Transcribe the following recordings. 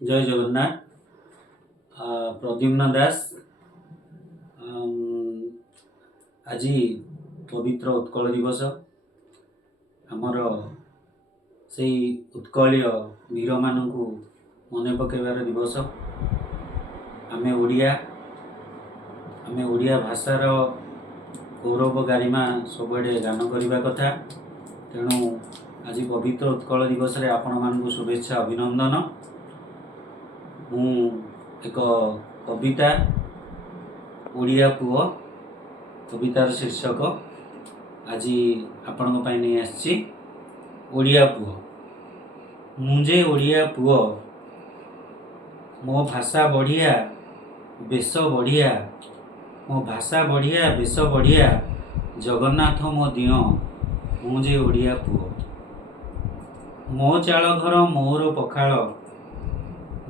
जय जगन्नाथ। प्रद्युम्न दास। आज पवित्र उत्कल दिवस। आमर से उत्कलीय वीर मानू मन पकेबार दिवस। आमे ओडिया भाषार गौरव गारिमा सबुआडे गान करने कथा। तेणु आज पवित्र उत्कल दिवस रे आपण मानकु शुभेच्छा अभिनंदन। मु एक कविता ओडिया पुओ कवितार शीर्षक आज आपण नहीं आसी। ओडिया पुओ। मुझे ओडिया पुओ, मो भाषा बढ़िया बेश बढ़िया, मो भाषा बढ़िया बेश बढ़िया, जगन्नाथ मो दियो मुझे ओडिया पुओ। मो चाल घर मोर पखाल,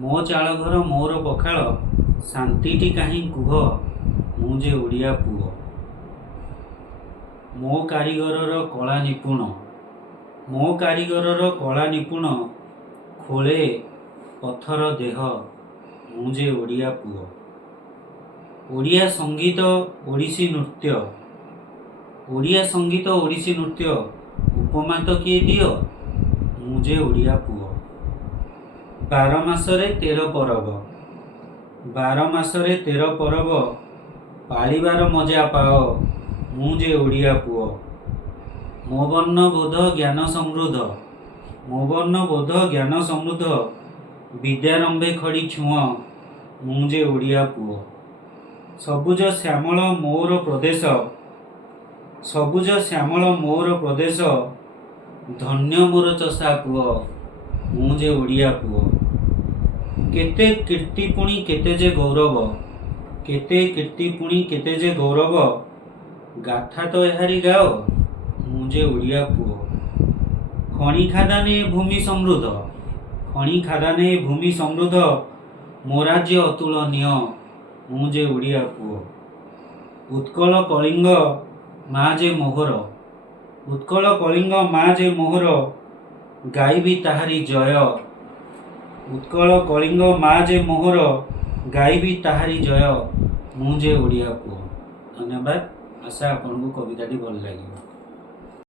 मो चाल घर मोर पखाल, शांतिटी कहीं कुह मुझे ओडिया पुओ। मो कारीगरर कला निपुण, मो कारीगरर कला निपुण, खोले पथर देह मुझे ओडिया पुओ। ओडिया संगीत ओडिसी नृत्य, ओडिया संगीत ओडिसी नृत्य उपमा तो किए दियो मुझे ओडिया पुओ। 12 मासरे 13 परब, 12 मासरे 13 परब, पालिबार मजा पाओ मुझे ओडिया पुओ। मो वर्ण बोध ज्ञान समृद्ध, मो वर्ण बोध ज्ञान समृद्ध, विद्यारंभे खड़ी छुआ मुझे ओडिया पुओ। सबुज श्यामल मोर प्रदेश, सबुज श्यामल मोर प्रदेश, धन्य मोर चषा पुओ मुझे ओडिया पुओ। केते कीर्ति पुणी केते जे गौरव, केते कीर्ति पुणी केते जे गौरव, गाथा तो एहारी गाओ मुझे ओडिया पुओ। खणी खादाने भूमि समृद्ध, खणी खादाने भूमि समृद्ध, मो राज्य अतुलनीय मुझे ओडिया पुओ। उत्कल कलिंग माँ जे मोहर, उत्कल कलिंग माँ जे मोहर, गाइबी ताहारी जय, उत्कल कलिंग माँ जे मोहर, गाइबी ताहारी जय मुझे ओडिया पुओ। धन्यवाद। आशा आपको कविताटी भल लगे।